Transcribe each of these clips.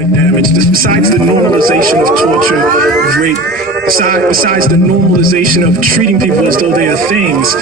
economic damage, besides the normalization of torture, of rape, besides the normalization of treating people as though they are things,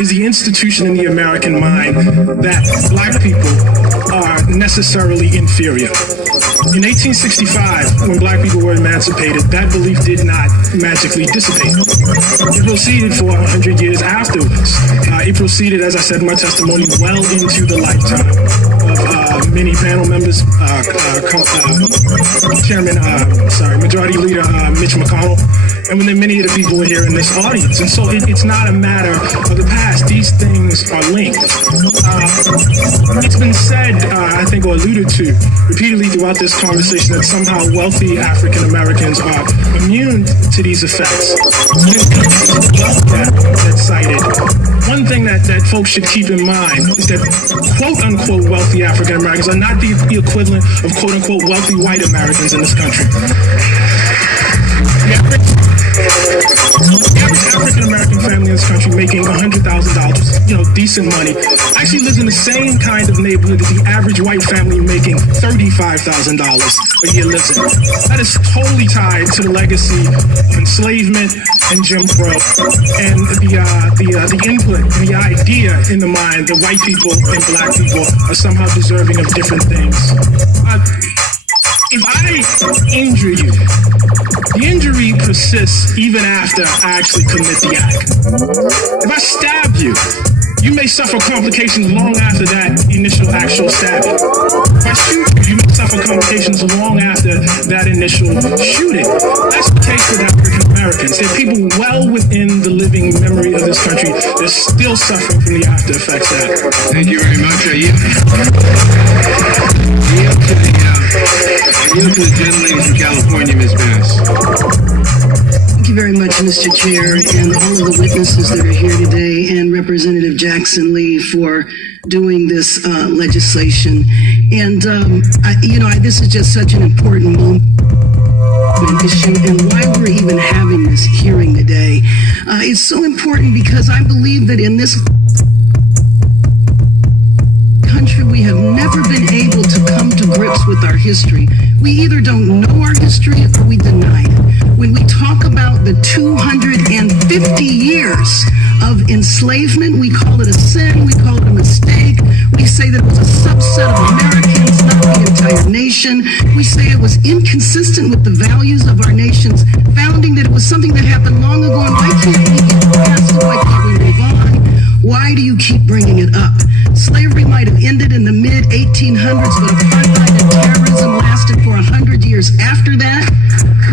is the institution in the American mind that black people are necessarily inferior. In 1865, when black people were emancipated, that belief did not magically dissipate. It proceeded for 100 years afterwards. It proceeded, as I said in my testimony, well into the lifetime of many panel members, Majority Leader Mitch McConnell, and then many of the people were here in this audience. And so it's not a matter of the past. These things are linked. It's been said, I think, or alluded to repeatedly throughout this conversation that somehow wealthy African Americans are immune to these effects. That's cited. One thing that folks should keep in mind is that quote-unquote wealthy African Americans are not the equivalent of quote-unquote wealthy white Americans in this country. The average African American family in this country making $100,000, decent money, actually lives in the same kind of neighborhood that the average white family making $35,000 a year lives in. That is totally tied to the legacy of enslavement and Jim Crow, and the input and the idea in the mind that white people and black people are somehow deserving of different things. If I injure you, the injury persists even after I actually commit the act. If I stab you, you may suffer complications long after that initial actual stabbing. If I shoot you, you may suffer complications long after that initial shooting. That's the case with African Americans. There are people well within the living memory of this country that are still suffering from the after effects of that. Thank you very much. I yield to the gentlelady from California, Ms. Bass. Thank you very much, Mr. Chair, and all of the witnesses that are here today, and Representative Jackson Lee for doing this legislation. And, this is just such an important moment. Issue and why we're even having this hearing today. It's so important because I believe that in this country we have never been able to come to grips with our history. We either don't know our history or we deny it. When we talk about the 250 years of enslavement, we call it a sin, we call it a mistake. We say that it was a subset of Americans, not the entire nation. We say it was inconsistent with the values of our nation's founding, that it was something that happened long ago, and why can't we get past it? Why can't we move on? Why do you keep bringing it up? Slavery might have ended in the mid-1800s, but apartheid and terrorism lasted for 100 years after that.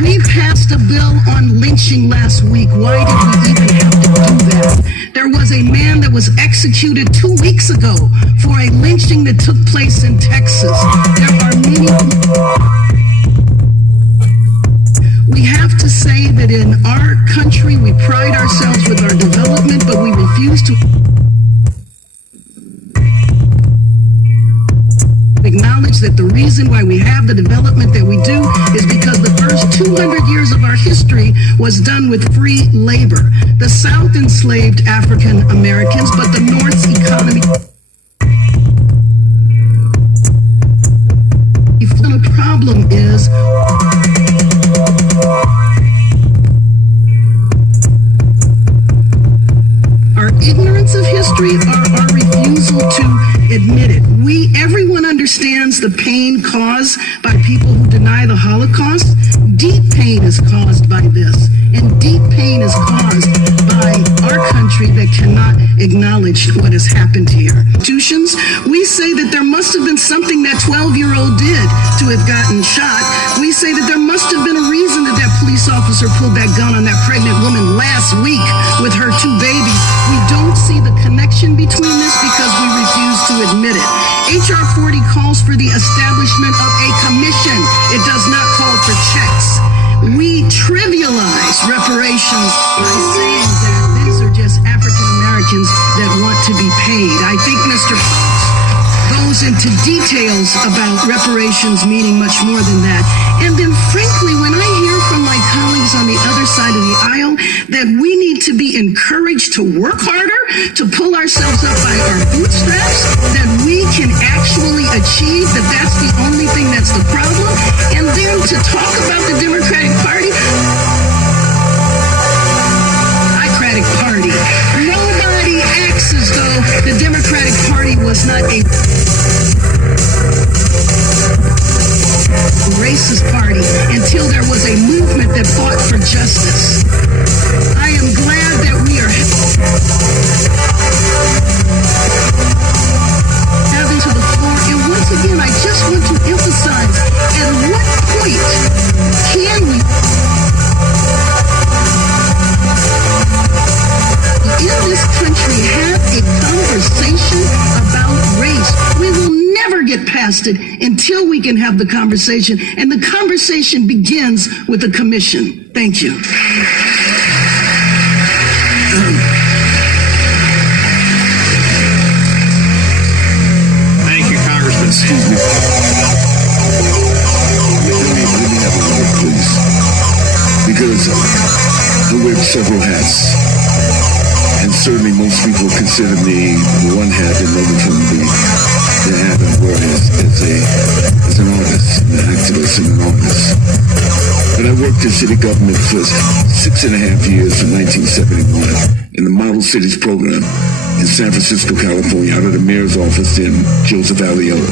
We passed a bill on lynching last week. Why did we even have to do that? There was a man that was executed 2 weeks ago for a lynching that took place in Texas. There are many. We have to say that in our country, we pride ourselves with our development, but we refuse to acknowledge that the reason why we have the development that we do is because the first 200 years of our history was done with free labor. The South enslaved African Americans, but the North's economy. The problem is our ignorance of history, our refusal to admit it. Everyone understands the pain caused by people who deny the Holocaust. Deep pain is caused by this, and deep pain is caused by our country that cannot acknowledge what has happened here. Institutions, we say that there must have been something that 12-year-old did to have gotten shot. We say that there must have been a reason that that police officer pulled that gun on that pregnant woman last week with her 2 babies. We don't see the connection between this because we refuse to admit it. H.R. 40 calls for the establishment of a commission. It does not call for checks. We trivialize reparations by saying that these are just African Americans that want to be paid. I think Mr. Fox goes into details about reparations meaning much more than that. And then frankly, when I hear from my colleagues on the other side of the aisle that we need to be encouraged to work harder, to pull ourselves up by our bootstraps, that we can actually achieve, that that's the only thing that's the problem. a movement that fought for justice. I am glad that we are having to the floor. And once again, I just want to emphasize, at what point can we in this country have a conversation about race? We will never get past it until we can have the conversation, and the conversation begins with a commission. Thank you. Thank you, Congressman. Excuse me. Let me have a moment, please. Because I wear several hats. And certainly most people consider me the one hat and other from the hat I wear as an artist, an activist and an artist. But I worked in city government for 6.5 years from 1971 in the Model Cities program in San Francisco, California, out of the mayor's office in Joseph Aliola.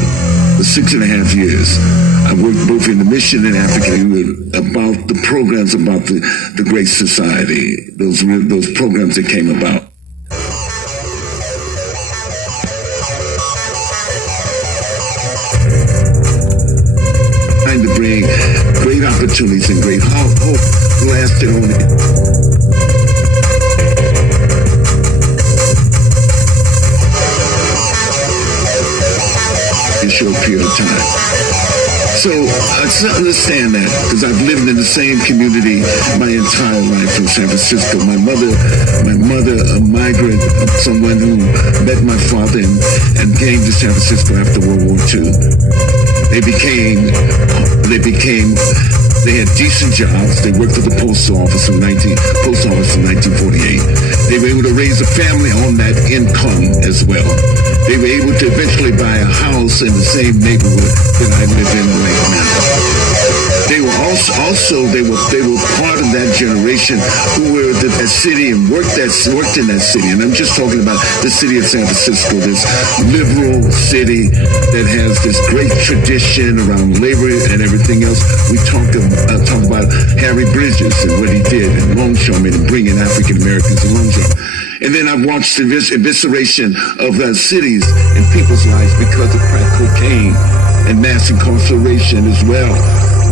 For 6.5 years, I worked both in the mission and advocating about the programs about the Great Society, those programs that came about. Trying to bring great opportunities and great hope lasted on it. Short period of time. So I understand that because I've lived in the same community my entire life from San Francisco. My mother, a migrant, someone who met my father and came to San Francisco after World War II. They had decent jobs. They worked at the post office in 1948. They were able to raise a family on that income as well. They were able to eventually buy a house in the same neighborhood that I live in right now. They were they were part of that generation who were in that city and worked in that city. And I'm just talking about the city of San Francisco, this liberal city that has this great tradition around labor and everything else. We talk about Harry Bridges and what he did in longshoremen and bringing African Americans to longshoremen. And then I've watched the evisceration of cities and people's lives because of crack cocaine and mass incarceration as well.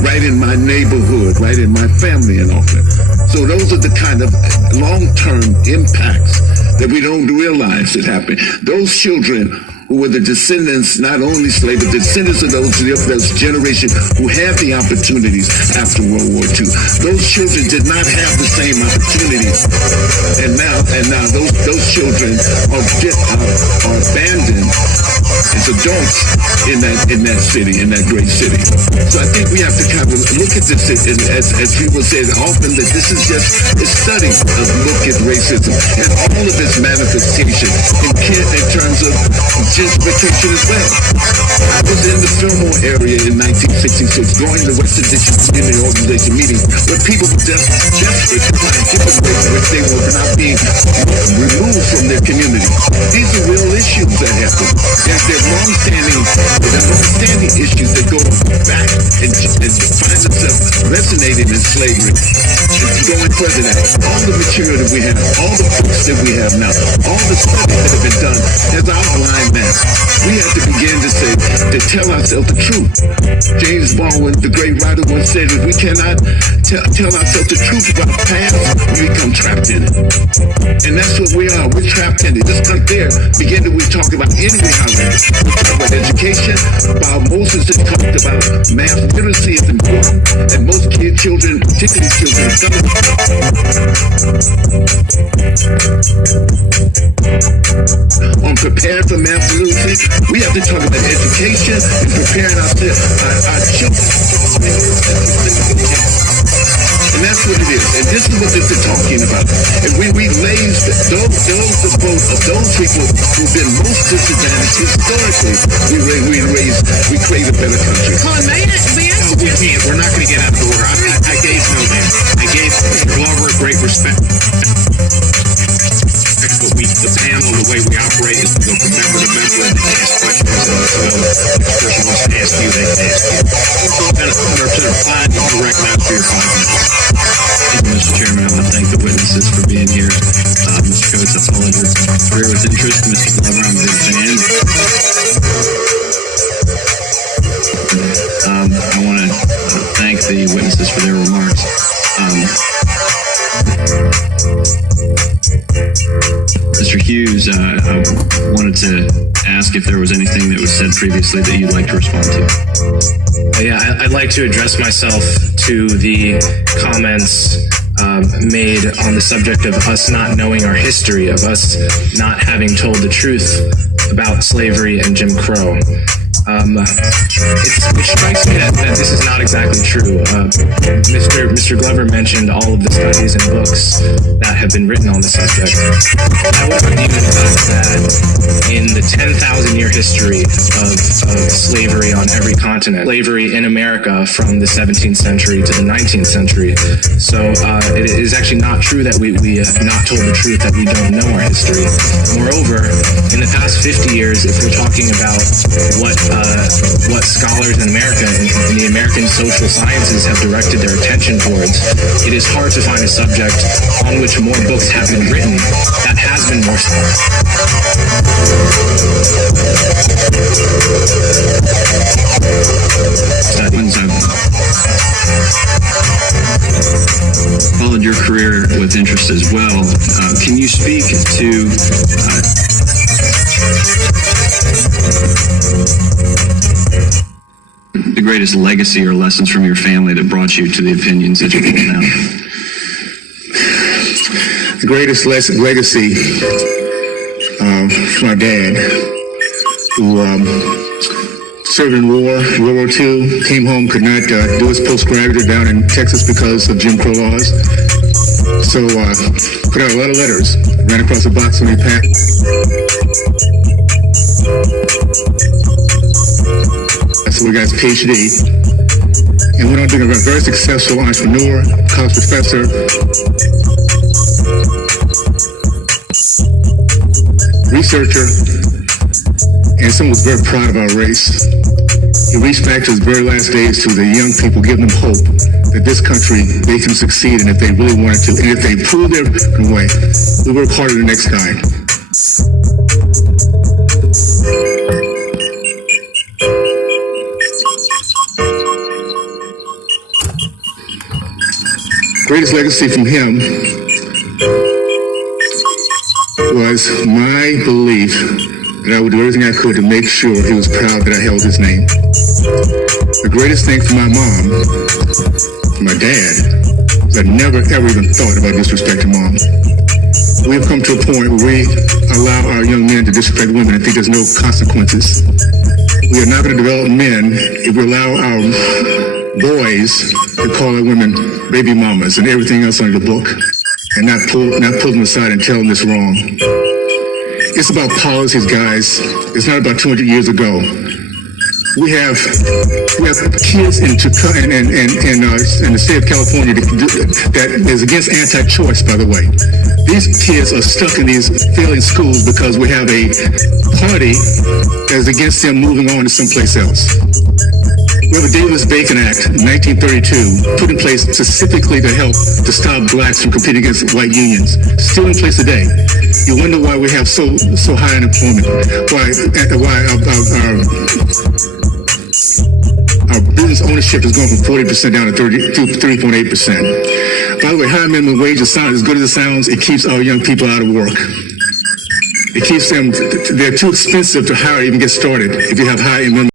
Right in my neighborhood, right in my family and all that. So those are the kind of long-term impacts that we don't realize that happen. Those children who were the descendants, not only slaves, but the descendants of those generation who had the opportunities after World War II. Those children did not have the same opportunities. And now those children are abandoned as adults in that city, in that great city. So I think we have to kind of look at this as people say often, that this is just a study of look at racism and all of its manifestations in terms of gentrification as well. I was in the Fillmore area in 1966, going to the Western District Community Organization meetings where people were desperate to find different ways in which they were not being removed from their community. These are real issues that happen. They're long-standing issues that go back and find themselves resonating in slavery. And going further than that, all the material that we have, all the books that we have now, all the studies that have been done has outlined that. We have to begin to tell ourselves the truth. James Baldwin, the great writer, once said, if we cannot tell ourselves the truth about the past, we become trapped in it. And that's what we are. We're trapped in it. Just right there, we talk about anyway how we talk about education, about Moses has talked about math literacy is important, and most children, particularly children of color, are prepared for math literacy. We have to talk about education and preparing our children. And that's what it is. And this is what this is talking about. And we raise those people who've been most disadvantaged historically, we create a better country. We're not going to get out of order. I gave no name. I gave Glover great respect. But the panel, the way we operate is to go from member to member and ask questions. And so, the person wants to ask you, they can ask you. Representative Clyde, you recognize for your 5 minutes. Thank you, Mr. Chairman. I want to thank the witnesses for being here. Mr. Coates, I followed your career with interest. Mr. Glover, I'm a big fan. I want to thank the witnesses for their remarks. Mr. Hughes, I wanted to ask if there was anything that was said previously that you'd like to respond to. Yeah, I'd like to address myself to the comments made on the subject of us not knowing our history, of us not having told the truth about slavery and Jim Crow. It strikes me that this is not exactly true. Mr. Glover mentioned all of the studies and books that have been written on the subject. I would argue that in the 10,000-year history of slavery on every continent, slavery in America from the 17th century to the 19th century. So it is actually not true that we have not told the truth, that we don't know our history. Moreover, in the past 50 years, if we're talking about what scholars in America and the American social sciences have directed their attention towards, it is hard to find a subject on which more books have been written that has been more studied. I've followed your career with interest as well. Can you speak to the greatest legacy or lessons from your family that brought you to the opinions that you hold now? The greatest legacy from my dad, who served in World War II, came home, could not do his postgraduate down in Texas because of Jim Crow laws. So put out a lot of letters, ran across the box when he passed. So we got his PhD, and went on to be a very successful entrepreneur, college professor, researcher, and someone was very proud of our race. He reached back to his very last days to the young people, giving them hope that this country, they can succeed, and if they really wanted to, and if they pull their way, we work harder than the next guy. Greatest legacy from him was my belief that I would do everything I could to make sure he was proud that I held his name. The greatest thing for my mom, for my dad, is I never ever even thought about disrespecting mom. We've come to a point where we allow our young men to disrespect women and think there's no consequences. We are not going to develop men if we allow our boys to call our women baby mamas and everything else under the book, and not pull them aside and tell them it's wrong. It's about policies, guys. It's not about 200 years ago. We have kids in the state of California that is against anti-choice, by the way. These kids are stuck in these failing schools because we have a party that is against them moving on to someplace else. We have a Davis-Bacon Act in 1932 put in place specifically to stop blacks from competing against white unions. Still in place today. You wonder why we have so high unemployment. Why our business ownership has gone from 40% down to 3.8%. By the way, high minimum wage is as good as it sounds. It keeps our young people out of work. It keeps them. They're too expensive to hire to even get started if you have high minimum.